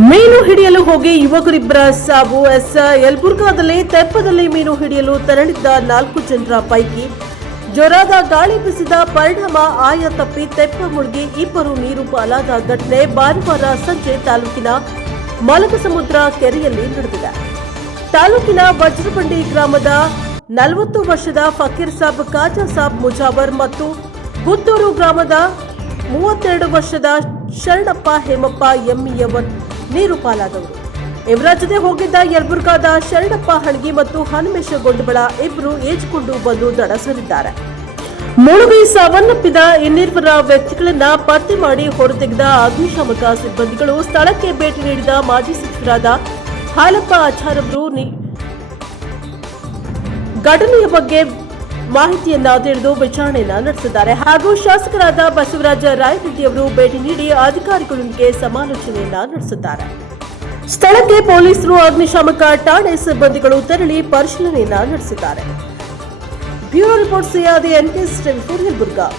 ಮೀನು ಹಿಡಿಯಲು ಹೋಗಿ ಯುವಕರಿಬ್ಬರ ಸಾವು ಎಸ್ ಯಲ್ಬುರ್ಗಾದಲ್ಲಿ ತೆಪ್ಪದಲ್ಲಿ ಮೀನು ಹಿಡಿಯಲು ತೆರಳಿದ್ದ ನಾಲ್ಕು ಜನರ ಪೈಕಿ ಜ್ವರದ ಗಾಳಿ ಬೀಸಿದ ಪರಿಣಾಮ ಆಯ ತಪ್ಪಿ ತೆಪ್ಪ ಮುಳುಗಿ ಇಬ್ಬರು ನೀರು ಪಾಲಾದ ಘಟನೆ ಭಾನುವಾರ ಸಂಜೆ ತಾಲೂಕಿನ ಮಲಕಸಮುದ್ರ ಕೆರೆಯಲ್ಲಿ ನಡೆದಿದೆ. ತಾಲೂಕಿನ ವಜ್ರಬಂಡಿ ಗ್ರಾಮದ ನಲವತ್ತು ವರ್ಷದ ಫಕೀರ್ ಸಾಬ್ ಕಾಜಾ ಸಾಬ್ ಮುಜಾವರ್ ಮತ್ತು ಗುತ್ತೂರು ಗ್ರಾಮದ ಮೂವತ್ತೆರಡು ವರ್ಷದ ಶರಣಪ್ಪ ಹೇಮಪ್ಪ ಎಮ್ಮಿಯವರ್ ನೀರು ಪಾಲಾದವರು ಇವರ ಹೋಗಿದ್ದ ಯಲಬುರ್ಗಾದ ಶರಣಪ್ಪ ಹಣಗಿ ಮತ್ತು ಹನುಮೇಶ ಗೊಂಡಬಳ ಇಬ್ಬರು ಏಜ್ಕೊಂಡು ಬಂದು ದಡ ಸೇರಿದ್ದಾರೆ. ಮುಳುಗಿ ಸಾವನ್ನಪ್ಪಿದ ಇನ್ನಿಬ್ಬರ ವ್ಯಕ್ತಿಗಳನ್ನ ಪತ್ತೆ ಮಾಡಿ ಹೊರತೆಗೆದ ಅಗ್ನಿಶಾಮಕ ಸಿಬ್ಬಂದಿಗಳು ಸ್ಥಳಕ್ಕೆ ಭೇಟಿ ನೀಡಿದ ಮಾಜಿ ಸಚಿವರಾದ ಹಾಲಪ್ಪ ಆಚಾರ್ ಅವರು ನಿ- ಘಟನೆಯ ಬಗ್ಗೆ ಮಾಹಿತಿಯನ್ನ ತಿಳಿದು ವಿಚಾರಣೆಯನ್ನ ನಡೆಸಿದ್ದಾರೆ. ಹಾಗೂ ಶಾಸಕರಾದ ಬಸವರಾಜ ರಾಯರೆಡ್ಡಿ ಅವರು ಭೇಟಿ ನೀಡಿ ಅಧಿಕಾರಿಗಳೊಂದಿಗೆ ಸಮಾಲೋಚನೆಯನ್ನ ನಡೆಸಿದ್ದಾರೆ. ಸ್ಥಳಕ್ಕೆ ಪೊಲೀಸರು ಅಗ್ನಿಶಾಮಕ ಠಾಣೆ ಸಿಬ್ಬಂದಿಗಳು ತೆರಳಿ ಪರಿಶೀಲನೆಯನ್ನ ನಡೆಸಿದ್ದಾರೆ. Bureau report N K Yelburga